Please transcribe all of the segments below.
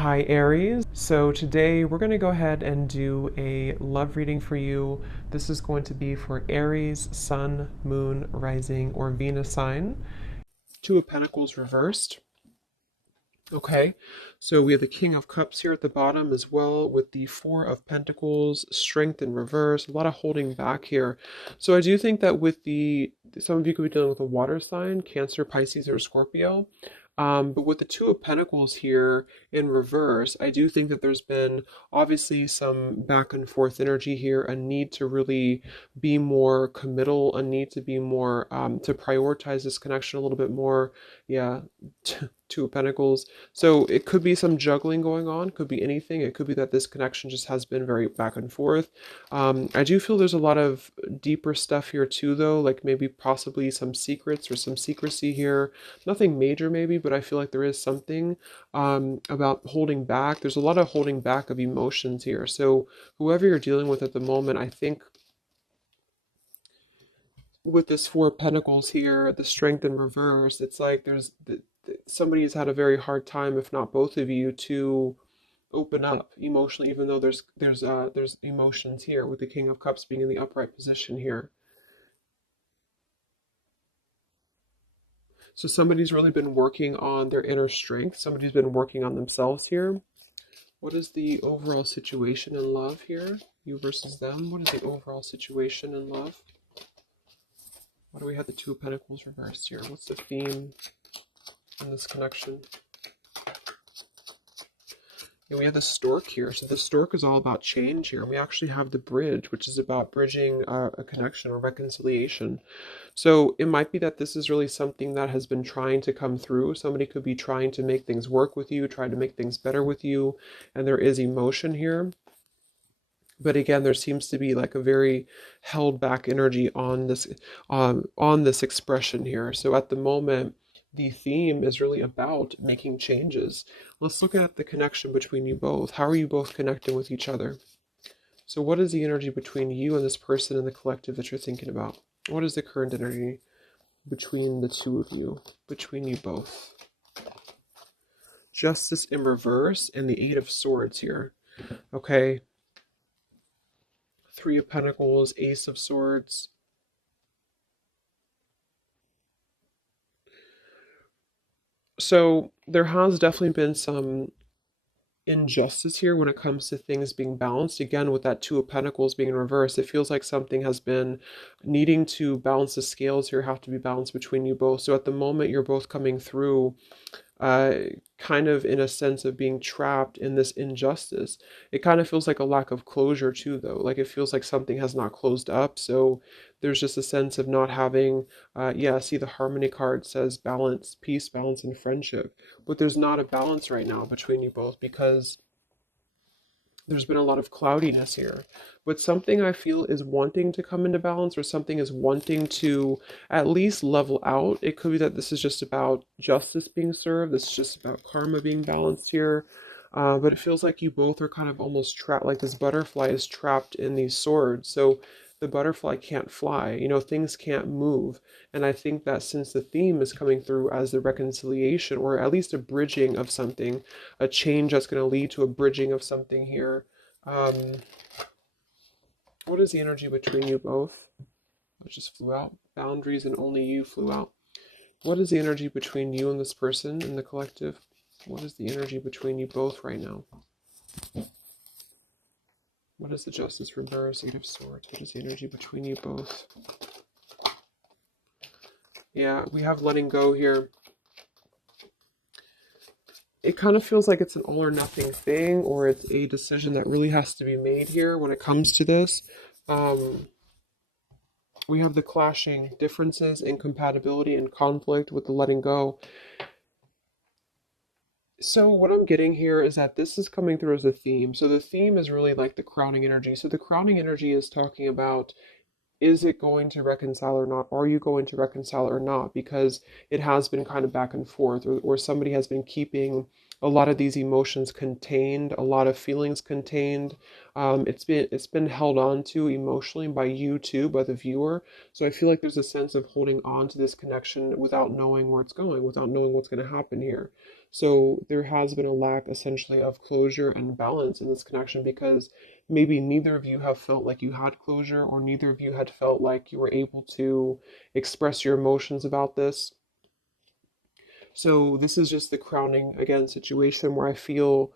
Hi Aries. So today we're going to go ahead and do a love reading for you. This is going to be for Aries, Sun, Moon, Rising, or Venus sign. Two of Pentacles reversed. Okay, so we have the King of Cups here at the bottom as well with the Four of Pentacles, Strength in reverse, a lot of holding back here. So I do think that with some of you could be dealing with a water sign, Cancer, Pisces, or Scorpio. But with the Two of Pentacles here in reverse, I do think that there's been obviously some back and forth energy here, a need to really be more committal, a need to be more, to prioritize this connection a little bit more. Yeah, Two of Pentacles. So it could be some juggling going on, could be anything. It could be that this connection just has been very back and forth. I do feel there's a lot of deeper stuff here too, though, like maybe possibly some secrets or some secrecy here. Nothing major maybe, but I feel like there is something about holding back. There's a lot of holding back of emotions here. So whoever you're dealing with at the moment, I think with this Four of Pentacles here, the Strength in reverse, it's like somebody has had a very hard time, if not both of you, to open up emotionally, even though there's emotions here with the King of Cups being in the upright position here. So somebody's really been working on their inner strength. Somebody's been working on themselves here. What is the overall situation in love here? You versus them. What is the overall situation in love? Why do we have the Two of Pentacles reversed here? What's the theme in this connection? And we have the stork here. So the stork is all about change here. We actually have the bridge, which is about bridging a connection or reconciliation. So it might be that this is really something that has been trying to come through. Somebody could be trying to make things work with you, trying to make things better with you. And there is emotion here. But again, there seems to be like a very held back energy on this expression here. So at the moment, the theme is really about making changes. Let's look at the connection between you both. How are you both connecting with each other? So what is the energy between you and this person in the collective that you're thinking about? What is the current energy between the two of you, between you both? Justice in reverse and the Eight of Swords here. Okay, Three of Pentacles, Ace of Swords. So there has definitely been some injustice here when it comes to things being balanced. Again, with that Two of Pentacles being in reverse, it feels like something has been needing to balance. The scales here have to be balanced between you both. So at the moment, you're both coming through uh, kind of in a sense of being trapped in this injustice. It kind of feels like a lack of closure too, though. Like it feels like something has not closed up. So there's just a sense of not having, yeah, see the Harmony card says balance, peace, balance, and friendship. But there's not a balance right now between you both because there's been a lot of cloudiness here. But something I feel is wanting to come into balance, or something is wanting to at least level out. It could be that this is just about justice being served. This is just about karma being balanced here. But it feels like you both are kind of almost trapped, like this butterfly is trapped in these swords. So the butterfly can't fly, things can't move. And I think that since the theme is coming through as the reconciliation, or at least a bridging of something, a change that's going to lead to a bridging of something here. Um, what is the energy between you both? It just flew out. Boundaries and only you flew out. What is the energy between you and this person in the collective? What is the energy between you both right now? What is the Justice reverse? Eight of Swords. What is the energy between you both? Yeah, we have letting go here. It kind of feels like it's an all or nothing thing, or it's a decision that really has to be made here when it comes to this. We have the clashing differences, incompatibility, and conflict with the letting go. So what I'm getting here is that this is coming through as a theme. So the theme is really like the crowning energy. So the crowning energy is talking about, is it going to reconcile or not? Are you going to reconcile or not? Because it has been kind of back and forth, or somebody has been keeping a lot of these emotions contained, a lot of feelings contained. It's been held on to emotionally by you too, by the viewer. So I feel like there's a sense of holding on to this connection without knowing where it's going, without knowing what's going to happen here. So there has been a lack essentially of closure and balance in this connection because maybe neither of you have felt like you had closure, or neither of you had felt like you were able to express your emotions about this. So this is just the crowning again situation where I feel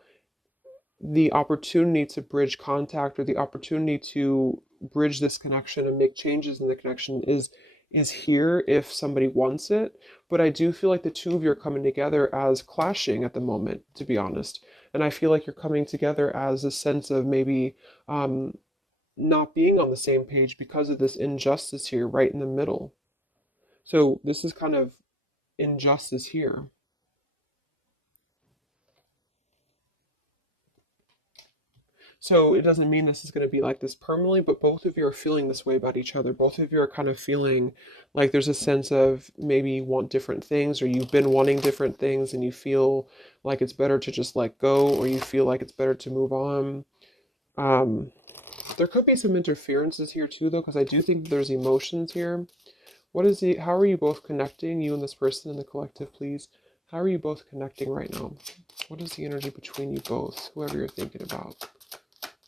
the opportunity to bridge contact, or the opportunity to bridge this connection and make changes in the connection is here if somebody wants it. But I do feel like the two of you are coming together as clashing at the moment, to be honest. And I feel like you're coming together as a sense of maybe not being on the same page because of this injustice here right in the middle. So this is kind of injustice here. So it doesn't mean this is going to be like this permanently, but both of you are feeling this way about each other. Both of you are kind of feeling like there's a sense of maybe you want different things, or you've been wanting different things and you feel like it's better to just let go, or you feel like it's better to move on. Um, there could be some interferences here too, though, because I do think there's emotions here. How are you both connecting, you and this person in the collective, please? How are you both connecting right now? What is the energy between you both, whoever you're thinking about?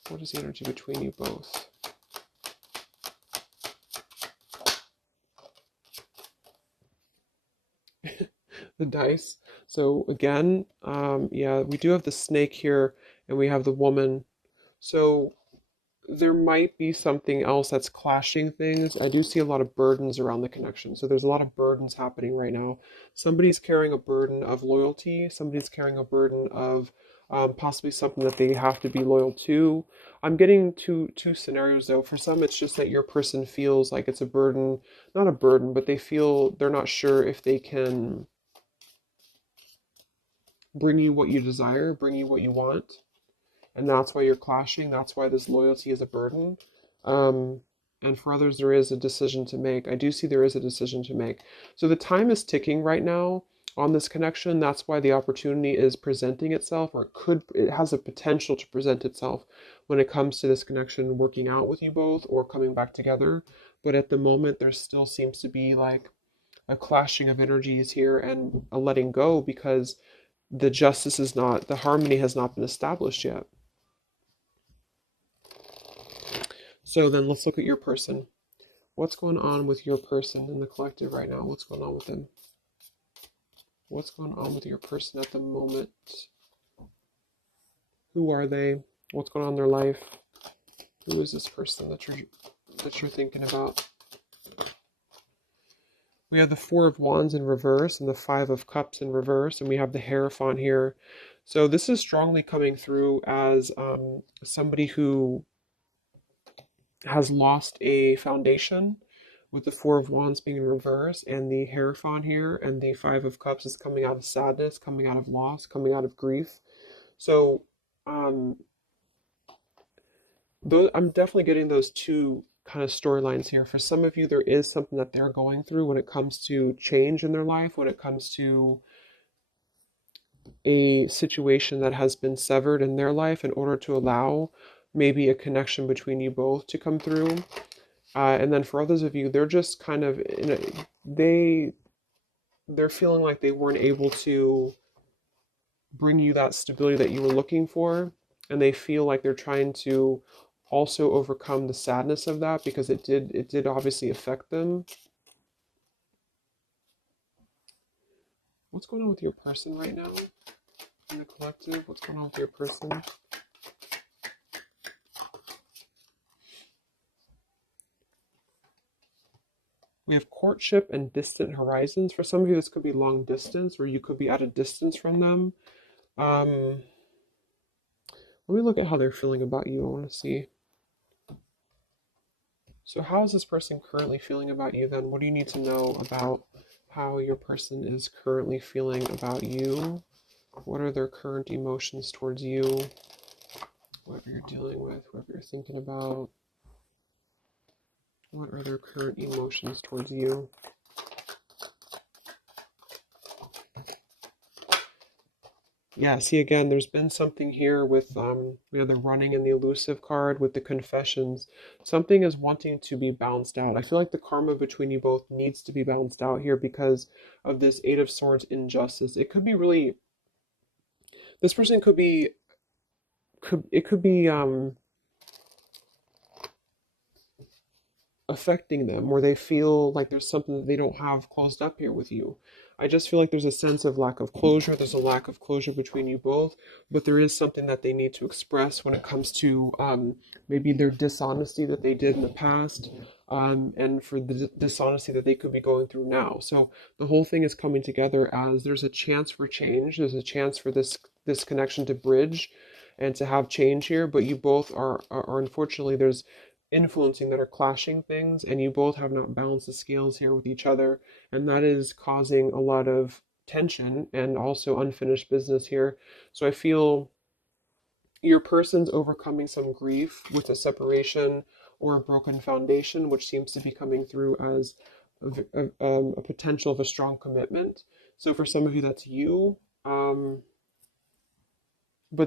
What is the energy between you both? The dice. So again, yeah, we do have the snake here, and we have the woman. So there might be something else that's clashing things. I do see a lot of burdens around the connection. So there's a lot of burdens happening right now. Somebody's carrying a burden of loyalty. Somebody's carrying a burden of possibly something that they have to be loyal to. I'm getting two scenarios though. For some, it's just that your person feels like it's a burden, not a burden, but they feel they're not sure if they can bring you what you desire, bring you what you want, and that's why you're clashing. That's why this loyalty is a burden. Um, and for others, there is a decision to make. I do see there is a decision to make. So the time is ticking right now on this connection. That's why the opportunity is presenting itself, or it has a potential to present itself when it comes to this connection working out with you both or coming back together. But at the moment, there still seems to be like a clashing of energies here and a letting go because the harmony has not been established yet. So then let's look at your person. What's going on with your person in the collective right now? What's going on with them? What's going on with your person at the moment? Who are they? What's going on in their life? Who is this person that you're thinking about? We have the Four of Wands in reverse and the Five of Cups in reverse, and we have the Hierophant here. So this is strongly coming through as somebody who has lost a foundation, with the Four of Wands being in reverse and the Hierophant here, and the Five of Cups is coming out of sadness, coming out of loss, coming out of grief. So um, I'm definitely getting those two kind of storylines here. For some of you, there is something that they're going through when it comes to change in their life, when it comes to a situation that has been severed in their life in order to allow maybe a connection between you both to come through. And then for others of you, they're just kind of they're feeling like they weren't able to bring you that stability that you were looking for, and they feel like they're trying to also overcome the sadness of that because it did obviously affect them. What's going on with your person right now in the collective? What's going on with your person? We have courtship and distant horizons. For some of you, this could be long distance, or you could be at a distance from them. Um, Let me look at how they're feeling about you. I want to see. So how is this person currently feeling about you then? What do you need to know about how your person is currently feeling about you? What are their current emotions towards you? Whatever you're dealing with, whatever you're thinking about. What are their current emotions towards you? Yeah, see again, there's been something here with the running and the elusive card with the confessions. Something is wanting to be balanced out. I feel like the karma between you both needs to be balanced out here because of this Eight of Swords injustice. It could be really, this person could be affecting them where they feel like there's something that they don't have closed up here with you. I just feel like there's a sense of lack of closure. There's a lack of closure between you both, but there is something that they need to express when it comes to maybe their dishonesty that they did in the past, and for the dishonesty that they could be going through now. So the whole thing is coming together as there's a chance for change. There's a chance for this connection to bridge and to have change here, but you both are unfortunately there's influencing that are clashing things, and you both have not balanced the scales here with each other, and that is causing a lot of tension and also unfinished business here. So I feel your person's overcoming some grief with a separation or a broken foundation, which seems to be coming through as a potential of a strong commitment. So for some of you, that's you. But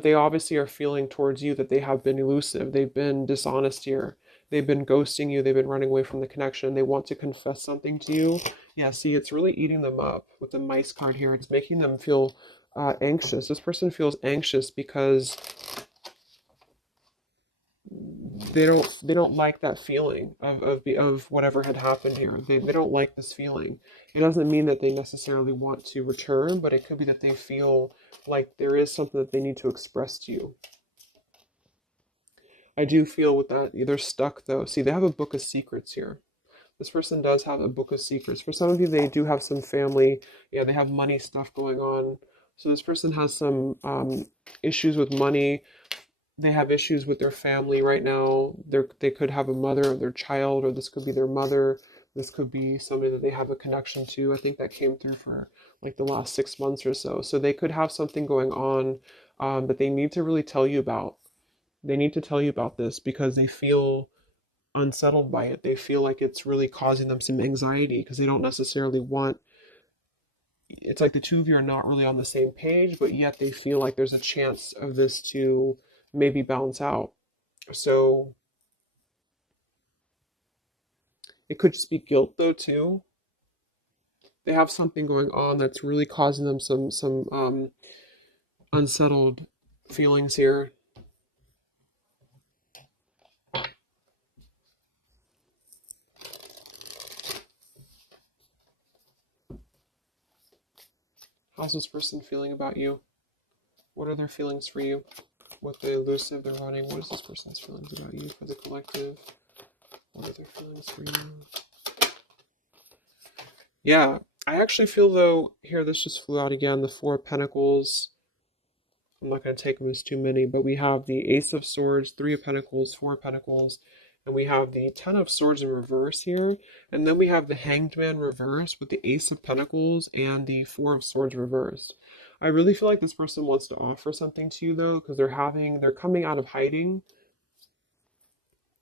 they obviously are feeling towards you that they have been elusive. They've been dishonest here. They've been ghosting you. They've been running away from the connection. They want to confess something to you. Yeah, see, it's really eating them up with the mice card here. It's making them feel anxious. This person feels anxious because they don't like that feeling of whatever had happened here. They don't like this feeling. It doesn't mean that they necessarily want to return, but it could be that they feel like there is something that they need to express to you. I do feel with that they're stuck though. See, they have a book of secrets here. This person does have a book of secrets. For some of you, they do have some family. Yeah, they have money stuff going on. So this person has some issues with money. They have issues with their family right now. They could have a mother of their child, or this could be their mother. This could be somebody that they have a connection to. I think that came through for like the last 6 months or so. So they could have something going on that they need to really tell you about. They need to tell you about this because they feel unsettled by it. They feel like it's really causing them some anxiety because they don't necessarily want, it's like the two of you are not really on the same page, but yet they feel like there's a chance of this to maybe balance out. So it could just be guilt though too. They have something going on that's really causing them some unsettled feelings here. How's this person feeling about you? What are their feelings for you? With the elusive, they're running. What is this person's feelings about you for the collective? What are their feelings for you? Yeah, I actually feel though, here, this just flew out again, the Four of Pentacles. I'm not going to take them as too many, but we have the Ace of Swords, Three of Pentacles, Four of Pentacles, and we have the Ten of Swords in reverse here. And then we have the Hanged Man reversed with the Ace of Pentacles and the Four of Swords reversed. I really feel like this person wants to offer something to you though, because they're coming out of hiding.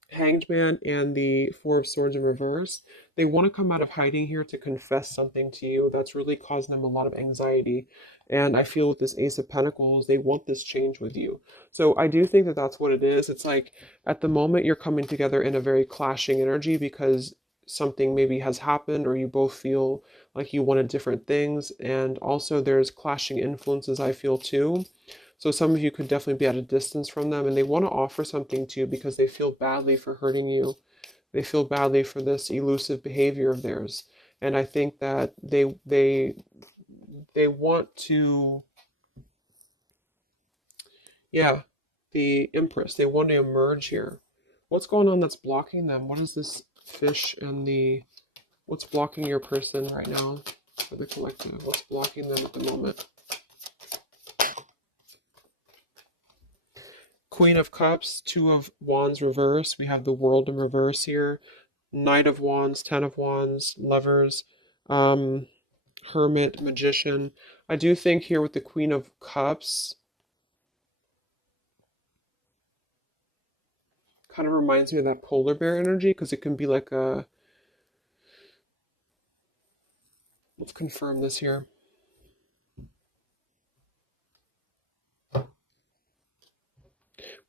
Hanged Man and the Four of Swords in reverse. They want to come out of hiding here to confess something to you that's really causing them a lot of anxiety. And I feel with this Ace of Pentacles, they want this change with you. So I do think that that's what it is. It's like at the moment you're coming together in a very clashing energy because something maybe has happened or you both feel like you wanted different things. And also there's clashing influences, I feel too. So some of you could definitely be at a distance from them and they want to offer something to you because they feel badly for hurting you. They feel badly for this elusive behavior of theirs. And I think that they want to, yeah, the Empress, they want to emerge here. What's going on that's blocking them? What is this fish and the, what's blocking your person right now for the collective? What's blocking them at the moment? Queen of Cups, Two of Wands reverse. We have the World in reverse here. Knight of Wands, Ten of Wands, Lovers, um, Hermit, Magician. I do think here with the Queen of Cups, kind of reminds me of that polar bear energy because it can be like a. Let's confirm this here.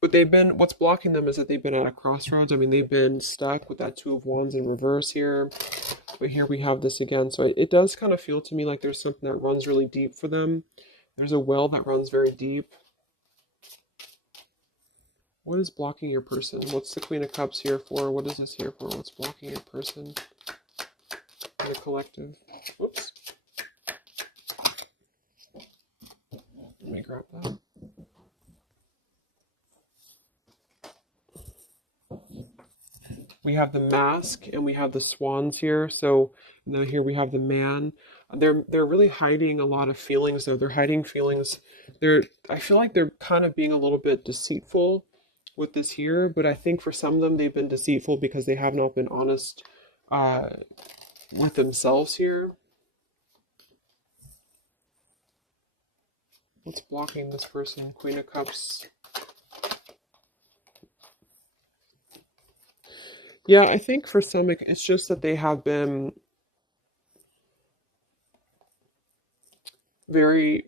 But they've been, what's blocking them is that they've been at a crossroads. I mean, they've been stuck with that Two of Wands in reverse here. But here we have this again. So it does kind of feel to me like there's something that runs really deep for them. There's a well that runs very deep. What is blocking your person? What's the Queen of Cups here for? What is this here for? What's blocking your person? The collective. Whoops. Let me grab that. We have the Mask and we have the Swans here. So now here we have the Man. They're really hiding a lot of feelings though. They're hiding feelings. I feel like they're kind of being a little bit deceitful with this here, but I think for some of them they've been deceitful because they have not been honest uh, with themselves here. What's blocking this person? Queen of Cups. Yeah, I think for some it's just that they have been very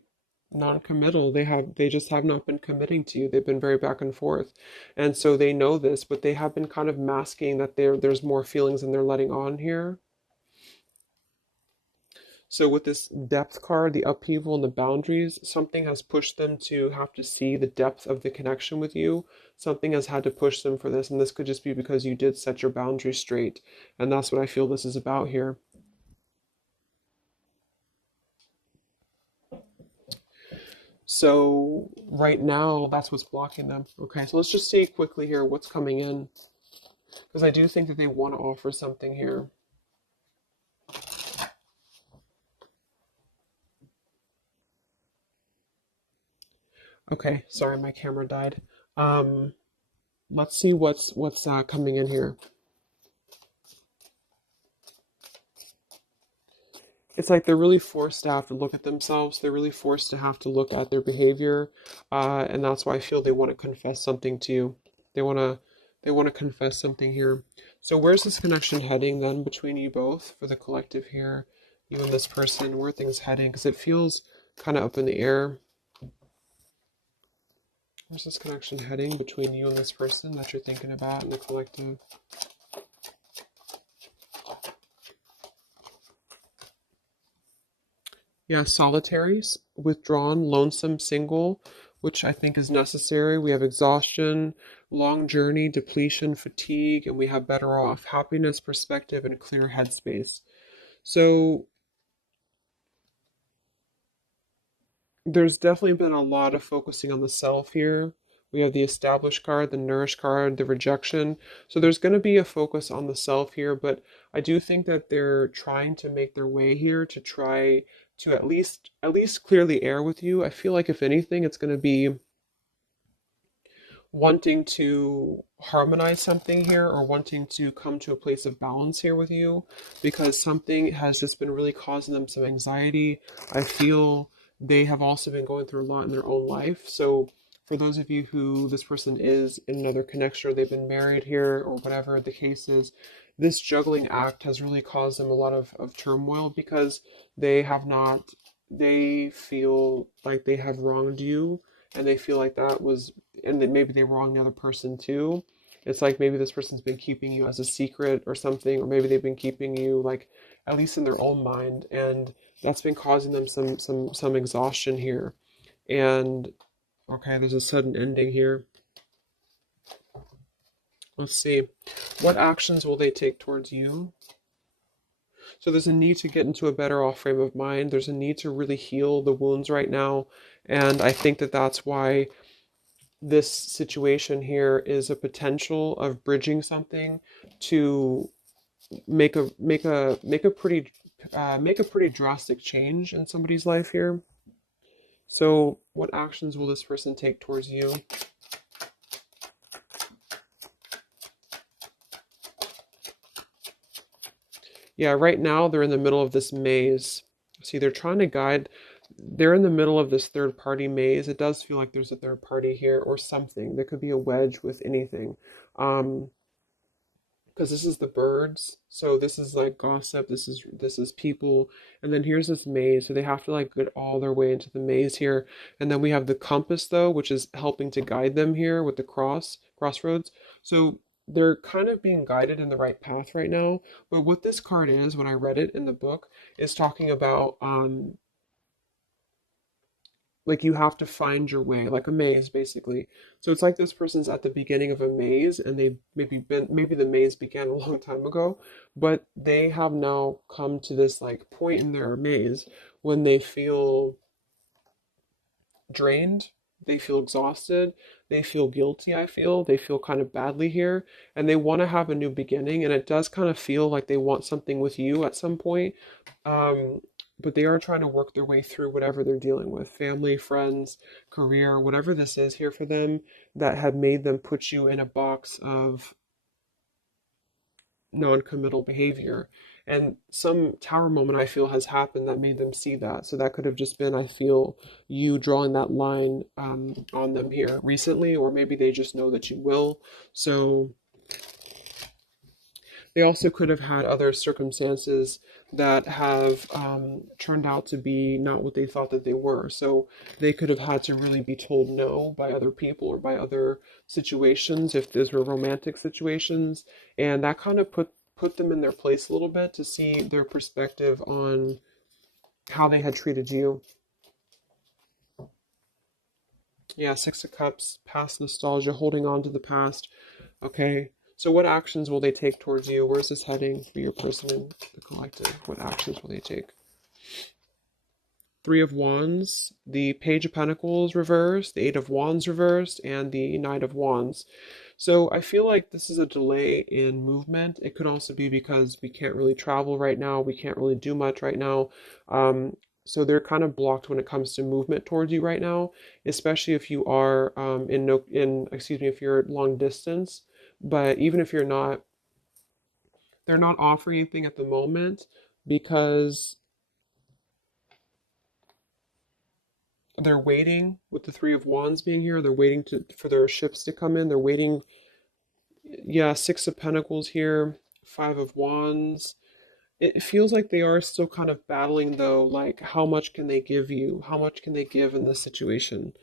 non-committal. They just have not been committing to you. They've been very back and forth. And so they know this, but they have been kind of masking that there's more feelings than they're letting on here. So with this depth card, the upheaval and the boundaries, something has pushed them to have to see the depth of the connection with you. Something has had to push them for this, and this could just be because you did set your boundaries straight. And that's what I feel this is about here. So right now, that's what's blocking them. Okay, so let's just see quickly here what's coming in. Because I do think that they want to offer something here. Okay, sorry, my camera died. Um, let's see what's coming in here. It's like they're really forced to have to look at themselves. They're really forced to have to look at their behavior, and that's why I feel they want to confess something to you. They want to they want to confess something here. So where's this connection heading then between you both for the collective here, you and this person? Where are things heading? Because it feels kind of up in the air. Where's this connection heading between you and this person that you're thinking about in the collective? Yeah, solitaries, withdrawn, lonesome, single, which I think is necessary. We have exhaustion, long journey, depletion, fatigue, and we have better off, happiness, perspective, and clear headspace. So there's definitely been a lot of focusing on the self here. We have the established card, the nourished card, the rejection. So there's going to be a focus on the self here, but I do think that they're trying to make their way here to try to at least clear the air with you. I feel like if anything, it's going to be wanting to harmonize something here or wanting to come to a place of balance here with you because something has just been really causing them some anxiety. I feel they have also been going through a lot in their own life. So for those of you who this person is in another connection or they've been married here or whatever the case is, this juggling act has really caused them a lot of turmoil because they have not, they feel like they have wronged you and they feel like that was and then maybe they wrong the other person too. It's like maybe this person's been keeping you as a secret or something, or maybe they've been keeping you like at least in their own mind, and that's been causing them some exhaustion here. And okay, there's a sudden ending here. Let's see. What actions will they take towards you? So there's a need to get into a better off frame of mind. There's a need to really heal the wounds right now. And I think that that's why this situation here is a potential of bridging something to make a pretty drastic change in somebody's life here. So what actions will this person take towards you? Yeah, right now they're in the middle of this maze. See, they're trying to guide, they're in the middle of this third party maze. It does feel like there's a third party here or something. There could be a wedge with anything. Um, because this is the birds, so this is like gossip, this is people, and then here's this maze, so they have to like get all their way into the maze here. And then we have the compass though, which is helping to guide them here with the crossroads. So they're kind of being guided in the right path right now. But what this card is, when I read it in the book, is talking about like you have to find your way, like a maze basically. So it's like this person's at the beginning of a maze, and they've maybe the maze began a long time ago, but they have now come to this like point in their maze when they feel drained, they feel exhausted, they feel guilty, I feel. They feel kind of badly here, and they want to have a new beginning, and it does kind of feel like they want something with you at some point. Um, but they are trying to work their way through whatever they're dealing with, family, friends, career, whatever this is here for them that had made them put you in a box of non-committal behavior. And some tower moment I feel has happened that made them see that. So that could have just been, I feel, you drawing that line on them here recently, or maybe they just know that you will. So they also could have had other circumstances that have turned out to be not what they thought that they were. So they could have had to really be told no by other people or by other situations if those were romantic situations. And that kind of put them in their place a little bit to see their perspective on how they had treated you. Yeah, Six of Cups, past nostalgia, holding on to the past. Okay. So what actions will they take towards you? Where's this heading for your person and the collective? What actions will they take? Three of Wands, the Page of Pentacles reversed, the Eight of Wands reversed, and the Knight of Wands. So I feel like this is a delay in movement. It could also be because we can't really travel right now. We can't really do much right now. So they're kind of blocked when it comes to movement towards you right now, especially if you are if you're long distance. But even if you're not, they're not offering anything at the moment because they're waiting with the Three of Wands being here. They're waiting for their ships to come in. They're waiting. Yeah, Six of Pentacles here, Five of Wands. It feels like they are still kind of battling though, like how much can they give you? How much can they give in this situation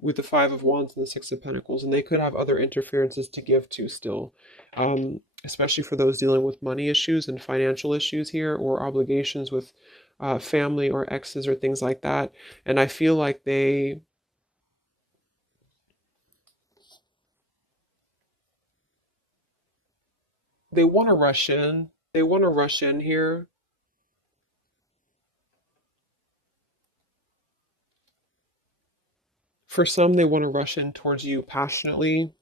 with the Five of Wands and the Six of Pentacles? And they could have other interferences to give to still, especially for those dealing with money issues and financial issues here, or obligations with family or exes or things like that. And I feel like they want to rush in. They want to rush in here. For some, they want to rush in towards you passionately.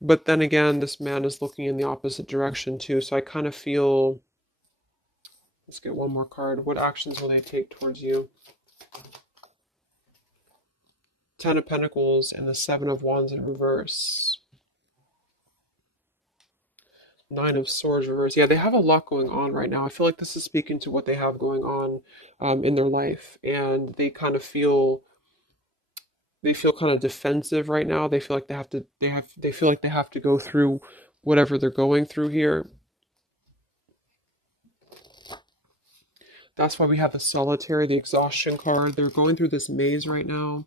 But then again, this man is looking in the opposite direction too. So I kind of feel, let's get one more card. What actions will they take towards you? Ten of Pentacles and the Seven of Wands in reverse. Nine of Swords reverse. Yeah, they have a lot going on right now. I feel like this is speaking to what they have going on in their life, and they feel kind of defensive right now. They feel like they feel like they have to go through whatever they're going through here. That's why we have the Solitary, the exhaustion card. They're going through this maze right now.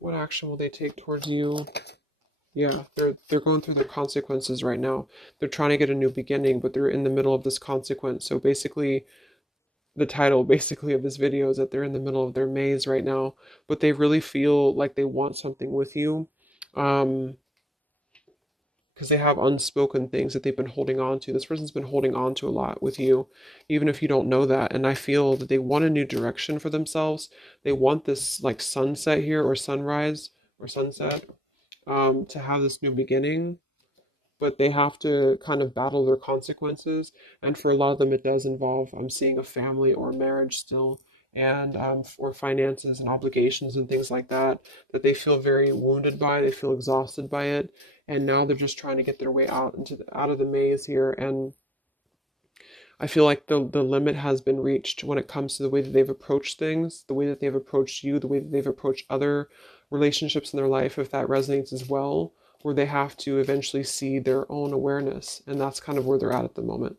What action will they take towards you? Yeah, they're going through their consequences right now. They're trying to get a new beginning, but they're in the middle of this consequence. So basically, the title basically of this video is that they're in the middle of their maze right now, but they really feel like they want something with you. Because they have unspoken things that they've been holding on to. This person's been holding on to a lot with you, even if you don't know that. And I feel that they want a new direction for themselves. They want this like sunset here, or sunrise or sunset, to have this new beginning. But they have to kind of battle their consequences. And for a lot of them, it does involve seeing a family or marriage still, and or finances and obligations and things like that, that they feel very wounded by. They feel exhausted by it, and now they're just trying to get their way out of the maze here. And I feel like the limit has been reached when it comes to the way that they've approached things, the way that they've approached you, the way that they've approached other relationships in their life, if that resonates as well, where they have to eventually see their own awareness. And that's kind of where they're at the moment.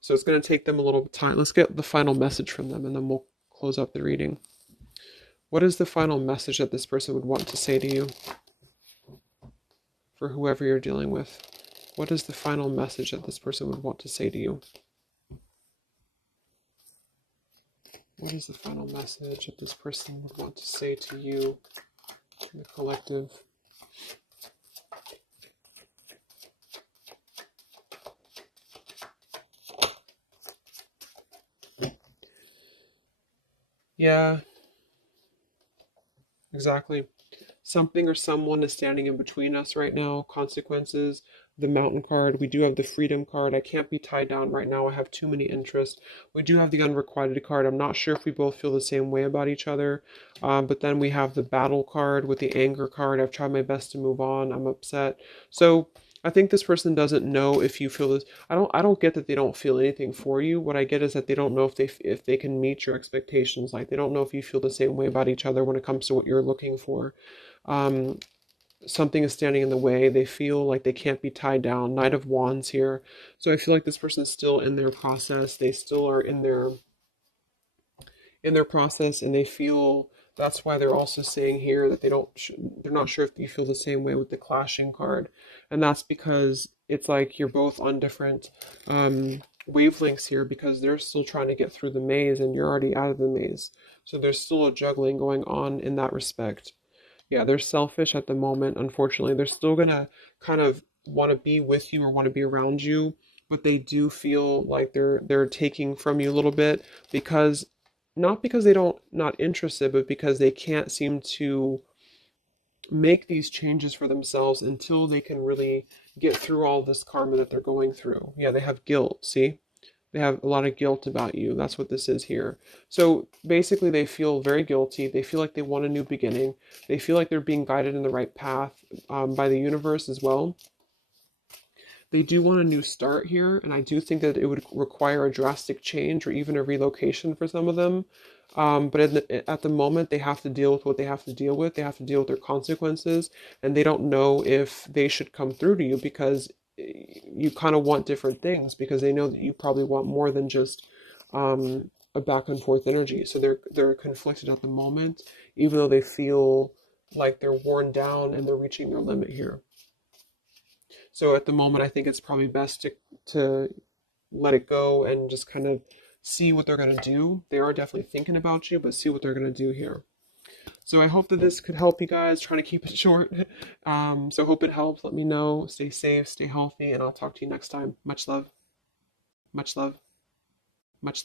So it's going to take them a little time. Let's get the final message from them and then we'll close up the reading. What is the final message that this person would want to say to you for whoever you're dealing with? What is the final message that this person would want to say to you? What is the final message that this person would want to say to you in the collective? Yeah, exactly. Something or someone is standing in between us right now. Consequences, the mountain card. We do have the freedom card. I can't be tied down right now. I have too many interests. We do have the unrequited card. I'm not sure if we both feel the same way about each other. But then we have the battle card with the anger card. I've tried my best to move on. I'm upset. So I think this person doesn't know if you feel this. I don't get that they don't feel anything for you. What I get is that they don't know if they can meet your expectations. Like they don't know if you feel the same way about each other when it comes to what you're looking for. um, Something is standing in the way. They feel like they can't be tied down. Knight of Wands here. So I feel like this person is still in their process. They still are in their process, and they feel that's why they're also saying here that they're not sure if you feel the same way with the clashing card, and that's because it's like you're both on different wavelengths here because they're still trying to get through the maze and you're already out of the maze. So there's still a juggling going on in that respect. Yeah, they're selfish at the moment, unfortunately. They're still gonna kind of want to be with you or want to be around you, but they do feel like they're taking from you a little bit because not because they don't not interested, but because they can't seem to make these changes for themselves until they can really get through all this karma that they're going through. Yeah, they have guilt, see? They have a lot of guilt about you. That's what this is here. So basically, they feel very guilty. They feel like they want a new beginning. They feel like they're being guided in the right path by the universe as well. They do want a new start here, and I do think that it would require a drastic change or even a relocation for some of them. But at the moment, they have to deal with what they have to deal with. They have to deal with their consequences, and they don't know if they should come through to you because you kind of want different things because they know that you probably want more than just a back and forth energy. So they're conflicted at the moment, even though they feel like they're worn down and they're reaching their limit here. So at the moment, I think it's probably best to let it go and just kind of see what they're going to do. They are definitely thinking about you, but see what they're going to do here. So I hope that this could help you guys. Trying to keep it short. So hope it helps. Let me know. Stay safe, stay healthy, and I'll talk to you next time. Much love. Much love.